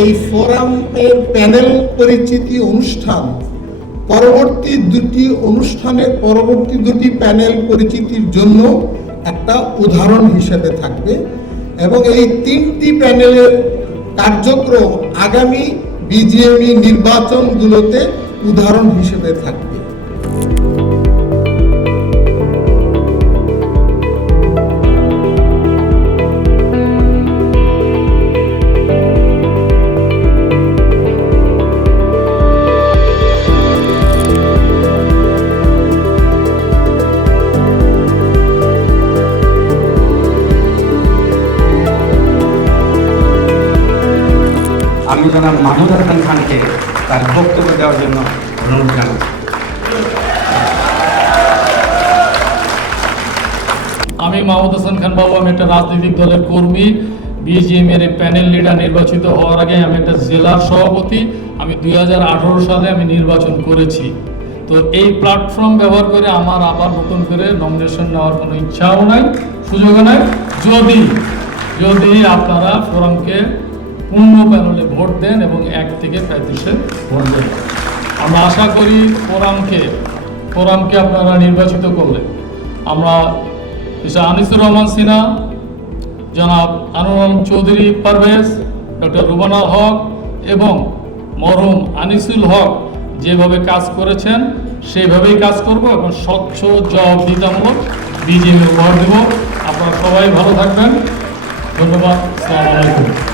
এই ফোরামের প্যানেল পরিচিতি অনুষ্ঠান, পরবর্তী দুটি অনুষ্ঠানের পরবর্তী দুটি প্যানেল পরিচিতির জন্য একটা উদাহরণ হিসেবে থাকবে এবং এই তিনটি প্যানেলের কার্যক্রম আগামী বিজিএমই নির্বাচনগুলোতে উদাহরণ হিসেবে থাকবে। আমি জনাব মাহমুদ হাসান খানকে তার বক্তব্য দেওয়ার জন্য অনুরোধ জানাচ্ছি। আমি মাহমুদ হাসান খান বাবু, আমি একটা রাজনৈতিক দলের কর্মী। বিজিএম এর প্যানেল লিডার নির্বাচিত হওয়ার আগে আমি একটা জেলার সভাপতি। আমি দুই হাজার আঠারো সালে আমি নির্বাচন করেছি। তো এই প্ল্যাটফর্ম ব্যবহার করে আমার আবার নতুন করে নমিনেশন নেওয়ার কোনো ইচ্ছাও নাই, সুযোগও নাই। যদি যদি আপনারা ফোরামকে পূর্ণ ভোট দেন এবং এক থেকে পঁয়ত্রিশে ভোট দেন। আমরা আশা করি ফোরামকে ফোরামকে আপনারা নির্বাচিত করলেন। আমরা আনিসুর রহমান সিনহা, জনাব আনোয়ার চৌধুরী পারভেজ, ডক্টর রুবানা হক এবং মরহুম আনিসুল হক যেভাবে কাজ করেছেন, সেইভাবেই কাজ করব এবং স্বচ্ছ, জবাবদিহিতামূলক বিজেপি উপহার দেব। আপনারা সবাই ভালো থাকবেন। ধন্যবাদ। আসসালামু আলাইকুম।